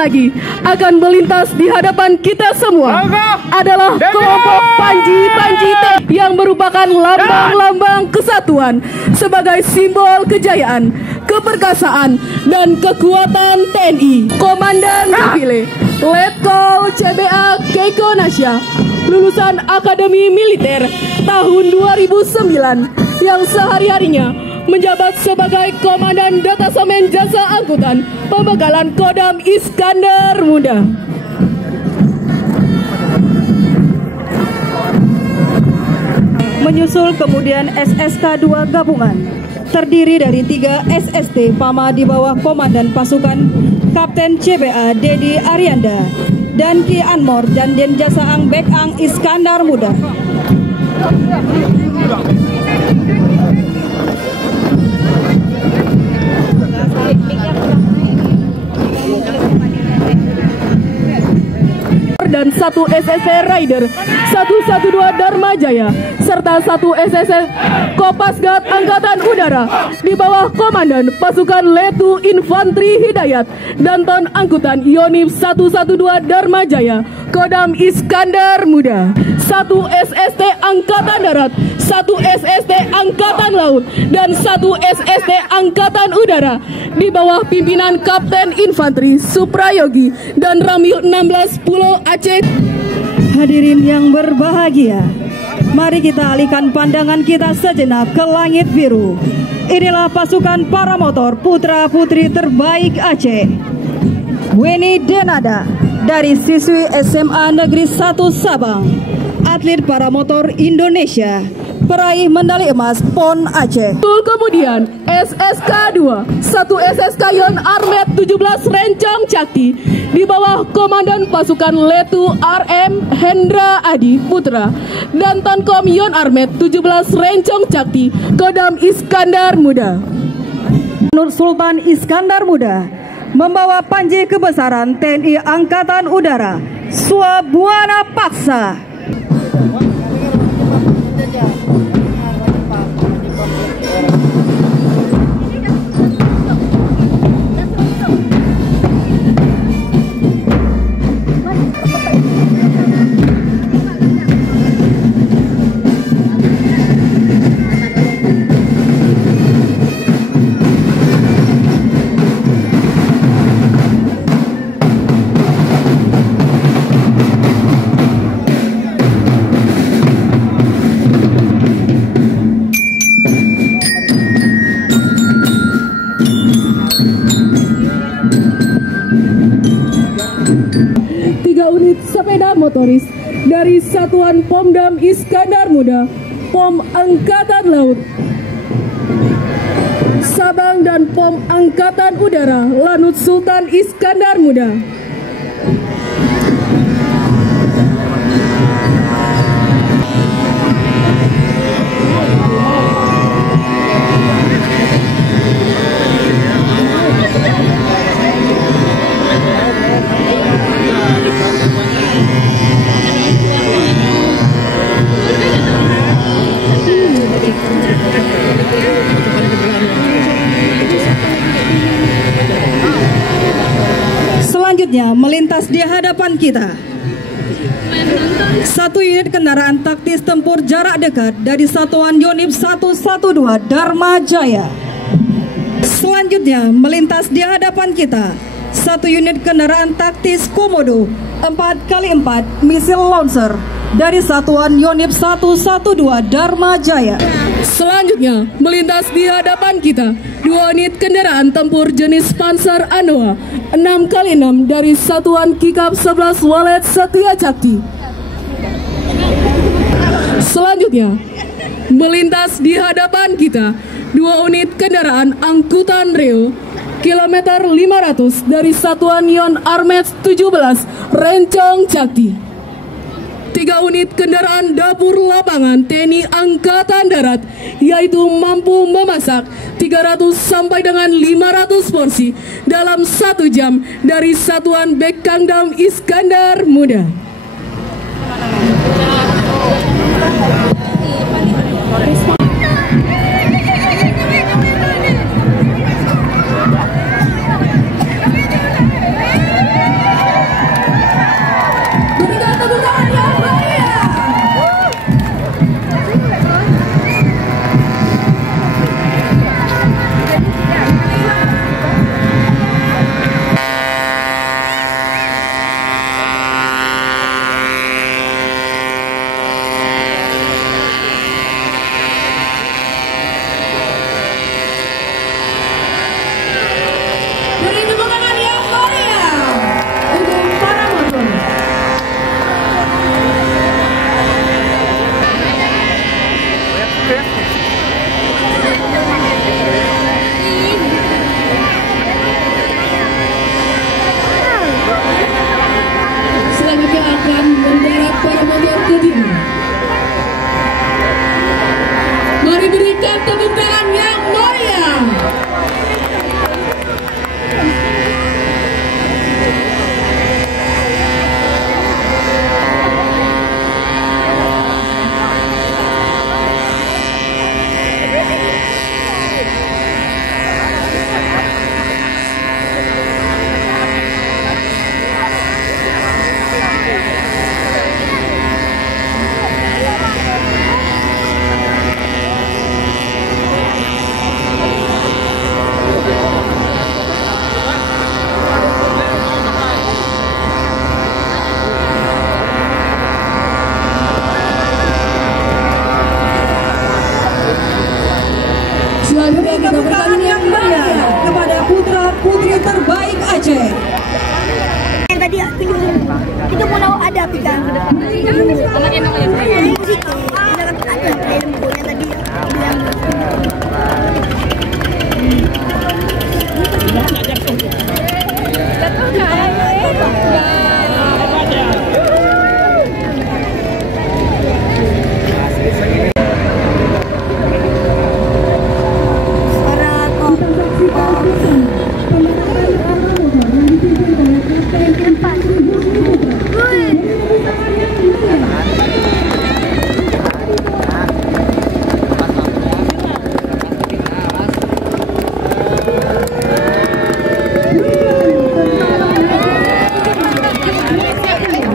lagi akan melintas di hadapan kita semua adalah kelompok Panji yang merupakan lambang-lambang kesatuan sebagai simbol kejayaan, keperkasaan, dan kekuatan TNI. Komandan Defile Letkol CBA Keiko Nasya, lulusan Akademi Militer tahun 2009, yang sehari-harinya menjabat sebagai Komandan Detasemen Jasa Angkutan Pembekalan Kodam Iskandar Muda. Menyusul kemudian SSK 2 gabungan, terdiri dari 3 SST Pama di bawah Komandan Pasukan Kapten CBA Dedi Arianda dan Ki Anmor dan Den Jasa Ang Bekang Iskandar Muda. Dan 1 SSC Rider 112 Dharma Jaya serta 1 SSC Kopasgat Angkatan Udara di bawah Komandan Pasukan Letu Infantri Hidayat dan Ton Angkutan Yonif 112 Dharma Jaya Kodam Iskandar Muda, 1 SST Angkatan Darat, 1 SST Angkatan Laut, dan 1 SST Angkatan Udara di bawah pimpinan Kapten Infantri Suprayogi dan Ramil 16 Pulau Aceh. Hadirin yang berbahagia, mari kita alihkan pandangan kita sejenak ke langit biru. Inilah pasukan paramotor putra-putri terbaik Aceh. Weni Denada dari siswi SMA Negeri 1 Sabang, atlet paramotor Indonesia, peraih medali emas PON Aceh. Kemudian SSK 2, 1 SSK Yon Armet 17 Rencong Cakti di bawah Komandan Pasukan Letu RM Hendra Adi Putra dan Tonkom Yon Armet 17 Rencong Cakti Kodam Iskandar Muda. Nur Sultan Iskandar Muda membawa panji kebesaran TNI Angkatan Udara Swabuana Paksa. Sepeda motoris dari Satuan Pomdam Iskandar Muda, Pom Angkatan Laut Sabang dan Pom Angkatan Udara Lanut Sultan Iskandar Muda. Selanjutnya melintas di hadapan kita 1 unit kendaraan taktis tempur jarak dekat dari Satuan Yonif 112 Dharma Jaya. Selanjutnya melintas di hadapan kita 1 unit kendaraan taktis Komodo 4x4 misil launcher dari Satuan Yonif 112 Dharma Jaya. Selanjutnya melintas di hadapan kita 2 unit kendaraan tempur jenis Panzer Anoa 6x6 dari Satuan Kikap 11 Walet Setia Cakti. Selanjutnya melintas di hadapan kita 2 unit kendaraan angkutan Reo kilometer 500 dari Satuan Yon Armet 17 Rencong Cakti. 3 unit kendaraan dapur lapangan TNI Angkatan Darat, yaitu mampu memasak 300 sampai dengan 500 porsi dalam 1 jam dari Satuan Bekangdam Iskandar Muda. Jangan